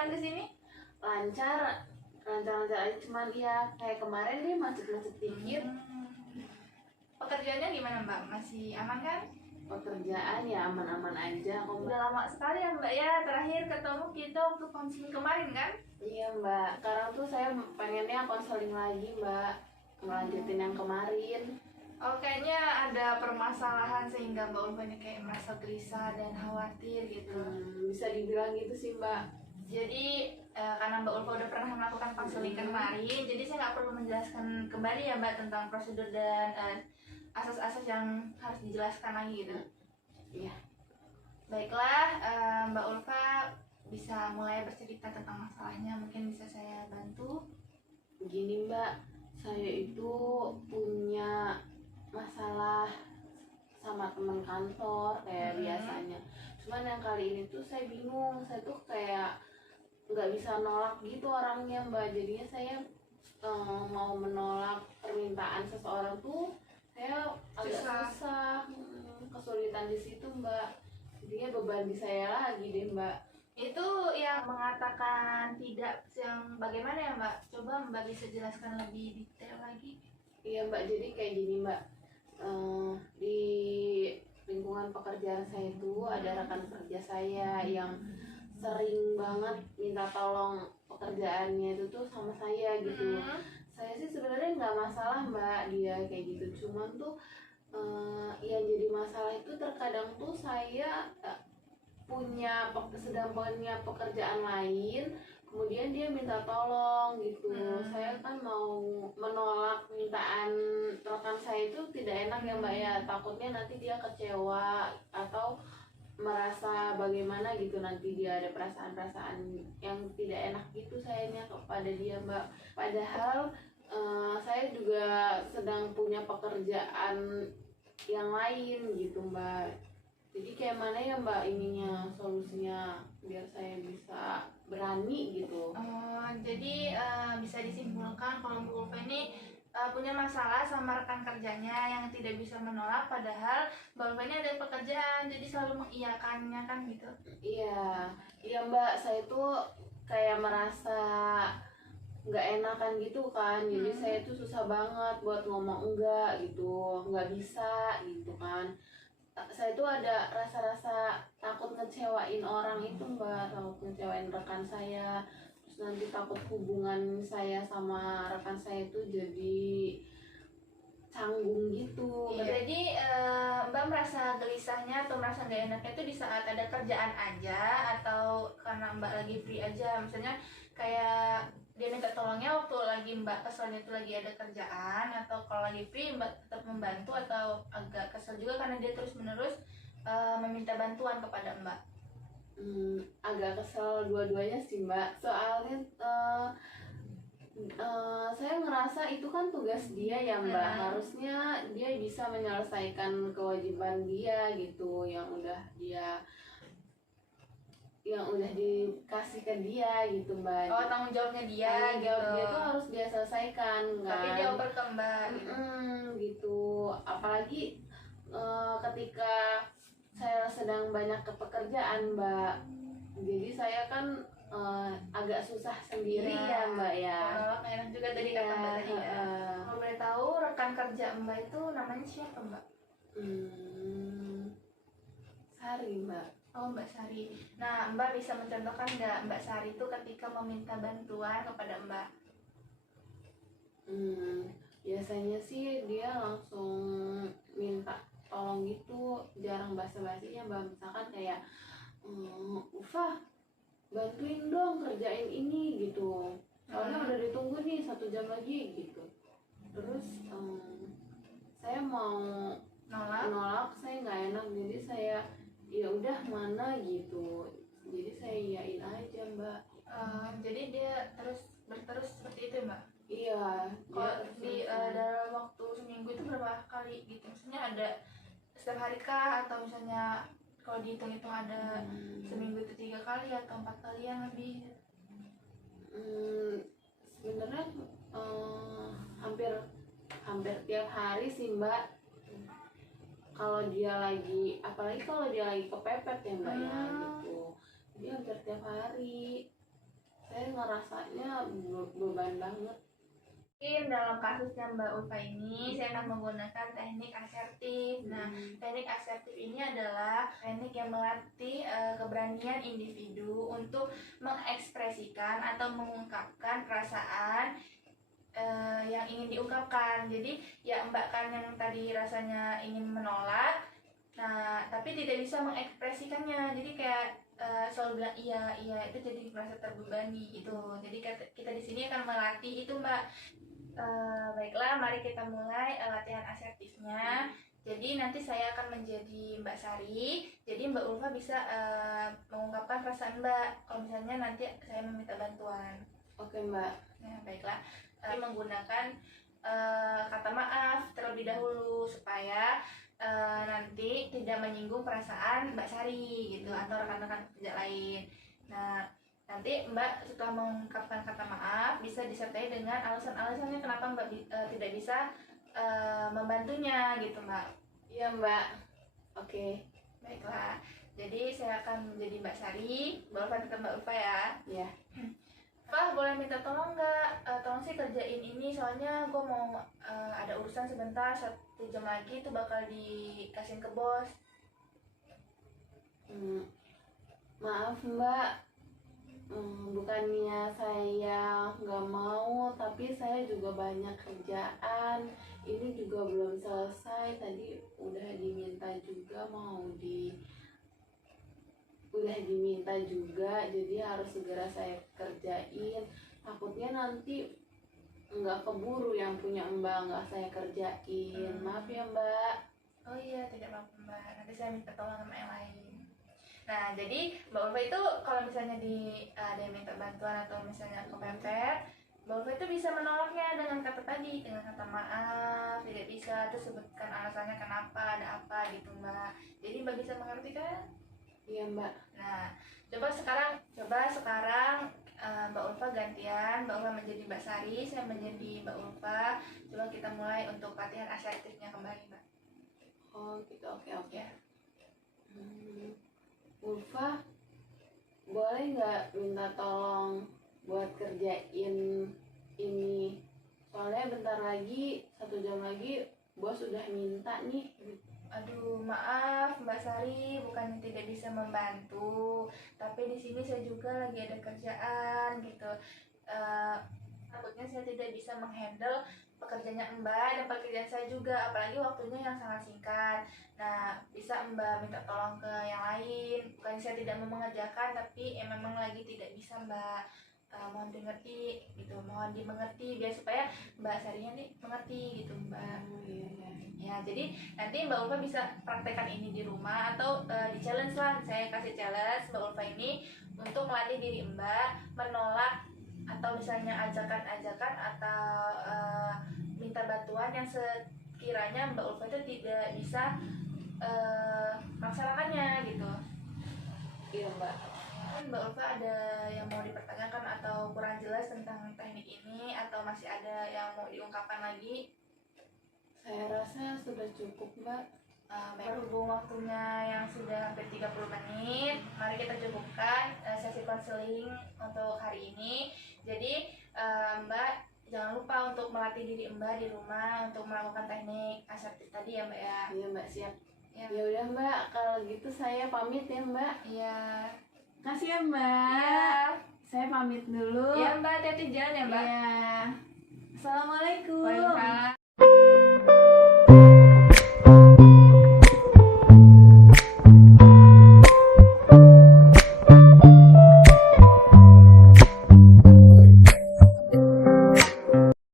berjalan di sini? Lancar aja, cuman ya kayak kemarin dia macet-macet dikit. Pekerjaannya gimana Mbak? Masih aman kan? Pekerjaan ya aman-aman aja kok Mbak. Udah lama sekali ya Mbak ya, terakhir ketemu kita waktu konseling kemarin kan? Iya Mbak, sekarang tuh saya pengennya konseling lagi Mbak, melanjutin yang kemarin. Oh, kayaknya ada permasalahan sehingga Mbak Ulfa ini kayak merasa gelisah dan khawatir gitu. Bisa dibilang gitu sih Mbak. Jadi karena Mbak Ulfa udah pernah melakukan konseling kemarin, jadi saya nggak perlu menjelaskan kembali ya Mbak tentang prosedur dan asas-asas yang harus dijelaskan lagi gitu. Iya. Baiklah, Mbak Ulfa bisa mulai bercerita tentang masalahnya, mungkin bisa saya bantu. Begini Mbak, saya itu punya masalah sama teman kantor kayak biasanya. Cuman yang kali ini tuh saya bingung, saya tuh kayak nggak bisa nolak gitu orangnya Mbak. Jadinya saya mau menolak permintaan seseorang tuh saya agak susah, kesulitan di situ Mbak. Jadinya beban di saya lagi deh Mbak. Itu yang mengatakan tidak yang bagaimana ya Mbak? Coba Mbak bisa jelaskan lebih detail lagi. Iya Mbak, jadi kayak gini Mbak, di lingkungan pekerjaan saya itu ada rekan kerja saya yang sering banget minta tolong pekerjaannya itu tuh sama saya gitu. Saya sih sebenarnya nggak masalah Mbak dia kayak gitu, cuman tuh yang jadi masalah itu terkadang tuh saya sedang punya pekerjaan lain, kemudian dia minta tolong gitu. Saya kan mau menolak permintaan rekan saya itu tidak enak ya Mbak ya, takutnya nanti dia kecewa atau merasa bagaimana gitu, nanti dia ada perasaan-perasaan yang tidak enak gitu sayanya kepada dia Mbak. Padahal saya juga sedang punya pekerjaan yang lain gitu Mbak. Jadi kayak mana ya Mbak ininya, solusinya biar saya bisa berani gitu. Jadi bisa disimpulkan kalau Bu Ulfa ini punya masalah sama rekan kerjanya yang tidak bisa menolak, padahal Mbak Ulfa ini ada pekerjaan, jadi selalu mengiyakannya kan gitu. Iya Mbak, saya tuh kayak merasa nggak enakan gitu kan, jadi saya tuh susah banget buat ngomong enggak gitu, nggak bisa gitu kan. Saya tuh ada rasa-rasa takut ngecewain orang itu Mbak, takut ngecewain rekan saya, terus nanti takut hubungan saya sama rekan saya itu jadi canggung gitu. Jadi Mbak merasa gelisahnya atau merasa nggak enaknya itu di saat ada kerjaan aja atau karena Mbak lagi free aja, misalnya kayak dia minta tolongnya waktu lagi Mbak keselnya itu lagi ada kerjaan, atau kalau lagi free Mbak tetap membantu, atau agak kesel juga karena dia terus menerus meminta bantuan kepada Mbak? Agak kesel dua-duanya sih Mbak, soalnya saya ngerasa itu kan tugas dia ya Mbak, harusnya dia bisa menyelesaikan kewajiban dia gitu, yang udah dikasih ke dia gitu Mbak. Oh, tanggung jawabnya dia tanggung jawab gitu. dia tuh harus dia selesaikan kan. Tapi dia oper ke Mbak gitu. Gitu. Apalagi ketika saya sedang banyak pekerjaan Mbak, jadi saya kan agak susah sendiri ya Mbak ya. Enak juga tadi kata Mbak tadi ya. Kalau boleh tahu rekan kerja Mbak itu namanya siapa Mbak? Sari Mbak. Oh, Mbak Sari. Nah, Mbak bisa mencontohkan nggak Mbak Sari itu ketika meminta bantuan kepada Mbak? Biasanya sih dia langsung minta tolong gitu, jarang basa-basinya Mbak. Misalkan kayak Ufa, bantuin dong kerjain ini gitu, soalnya udah ditunggu nih 1 jam lagi gitu. Terus saya mau nolak, saya nggak enak, jadi saya ya udah mana gitu, jadi saya iyain aja Mbak. Jadi dia berterus seperti itu Mbak? Iya. Kalau di dalam waktu seminggu itu berapa kali gitu? Maksudnya ada setiap hari kah, atau misalnya kalau dihitung-hitung ada seminggu itu 3 kali atau 4 kalian lebih? Sebenarnya hampir tiap hari sih Mbak. Kalau dia lagi, apalagi kalau dia lagi kepepet ya Mbak ya gitu, jadi hampir tiap hari. saya ngerasanya beban banget. Mungkin dalam kasusnya Mbak Ulfa ini saya akan menggunakan teknik asertif. Nah, teknik asertif ini adalah teknik yang melatih keberanian individu untuk mengekspresikan atau mengungkapkan perasaan yang ingin diungkapkan. Jadi ya Mbak kan yang tadi rasanya ingin menolak, nah tapi tidak bisa mengekspresikannya. Jadi kayak selalu bilang iya iya, itu jadi merasa terbebani itu. Jadi kita di sini akan melatih itu Mbak. Baiklah, mari kita mulai latihan asertifnya. Jadi nanti saya akan menjadi Mbak Sari. Jadi Mbak Ulfa bisa mengungkapkan perasaan Mbak. Kalau misalnya nanti saya meminta bantuan. Oke Mbak. Nah, baiklah. Menggunakan kata maaf terlebih dahulu supaya nanti tidak menyinggung perasaan Mbak Sari gitu atau rekan-rekan kerja lain. Nah, nanti Mbak setelah mengungkapkan kata maaf bisa disertai dengan alasan-alasannya kenapa Mbak tidak bisa membantunya gitu Mbak. Iya Mbak. Oke. Baiklah. Jadi saya akan menjadi Mbak Sari, Mbak Ulfa tetap Mbak Ulfa ya. Iya. Pak, boleh minta tolong nggak? Tolong sih kerjain ini, soalnya gue mau ada urusan sebentar, 1 jam lagi itu bakal dikasihin ke bos. Maaf Mbak, bukannya saya nggak mau, tapi saya juga banyak kerjaan. Ini juga belum selesai, tadi udah diminta juga udah diminta juga, jadi harus segera saya kerjain. Takutnya nanti nggak keburu yang punya Mbak nggak saya kerjain. Maaf ya Mbak. Oh iya, tidak apa-apa Mbak, nanti saya minta tolong sama yang lain. Nah, jadi Mbak Ulfa itu kalau misalnya ada yang minta bantuan atau misalnya kepepet, Mbak Ulfa itu bisa menolaknya dengan kata tadi, dengan kata maaf, tidak bisa, terus sebutkan alasannya kenapa, ada apa gitu Mbak. Jadi Mbak bisa mengerti kan? Iya Mbak. Nah, coba sekarang Mbak Ulfa gantian, Mbak Ulfa menjadi Mbak Sari, saya menjadi Mbak Ulfa. Coba kita mulai untuk latihan asertifnya kembali Mbak. Oh gitu, oke. Ya. Ulfa, boleh nggak minta tolong buat kerjain ini? Soalnya bentar lagi, 1 jam lagi bos udah minta nih. Aduh, maaf Mbak Sari, bukannya tidak bisa membantu, tapi di sini saya juga lagi ada kerjaan gitu. Takutnya saya tidak bisa menghandle pekerjaannya Mbak dan pekerjaan saya juga, apalagi waktunya yang sangat singkat. Nah, bisa Mbak minta tolong ke yang lain. Bukan saya tidak mau mengerjakan, tapi memang lagi tidak bisa Mbak. Mohon dimengerti gitu, mohon dimengerti biar supaya Mbak Sarinya nih mengerti gitu Mbak. Iya. Ya, jadi nanti Mbak Ulfa bisa praktekkan ini di rumah atau di challenge lah. Saya kasih challenge Mbak Ulfa ini untuk melatih diri Mbak menolak atau misalnya ajakan-ajakan atau minta bantuan yang sekiranya Mbak Ulfa itu tidak bisa melaksanakannya gitu. Iya Mbak. Mbak Ulfa ada yang mau dipertanyakan atau kurang jelas tentang teknik ini atau masih ada yang mau diungkapkan lagi? Saya rasa sudah cukup Mbak. Berhubung waktunya yang sudah hampir 30 menit, mari kita cukupkan sesi konseling untuk hari ini. Jadi Mbak jangan lupa untuk melatih diri Mbak di rumah untuk melakukan teknik asertif tadi ya Mbak ya. Iya Mbak, siap. Ya. Ya udah Mbak, kalau gitu saya pamit ya Mbak. Iya. Kasih ya Mbak. Iya. Saya pamit dulu. Iya Mbak, hati-hati jalan ya Mbak. Iya. Assalamualaikum. Waalaikumsalam.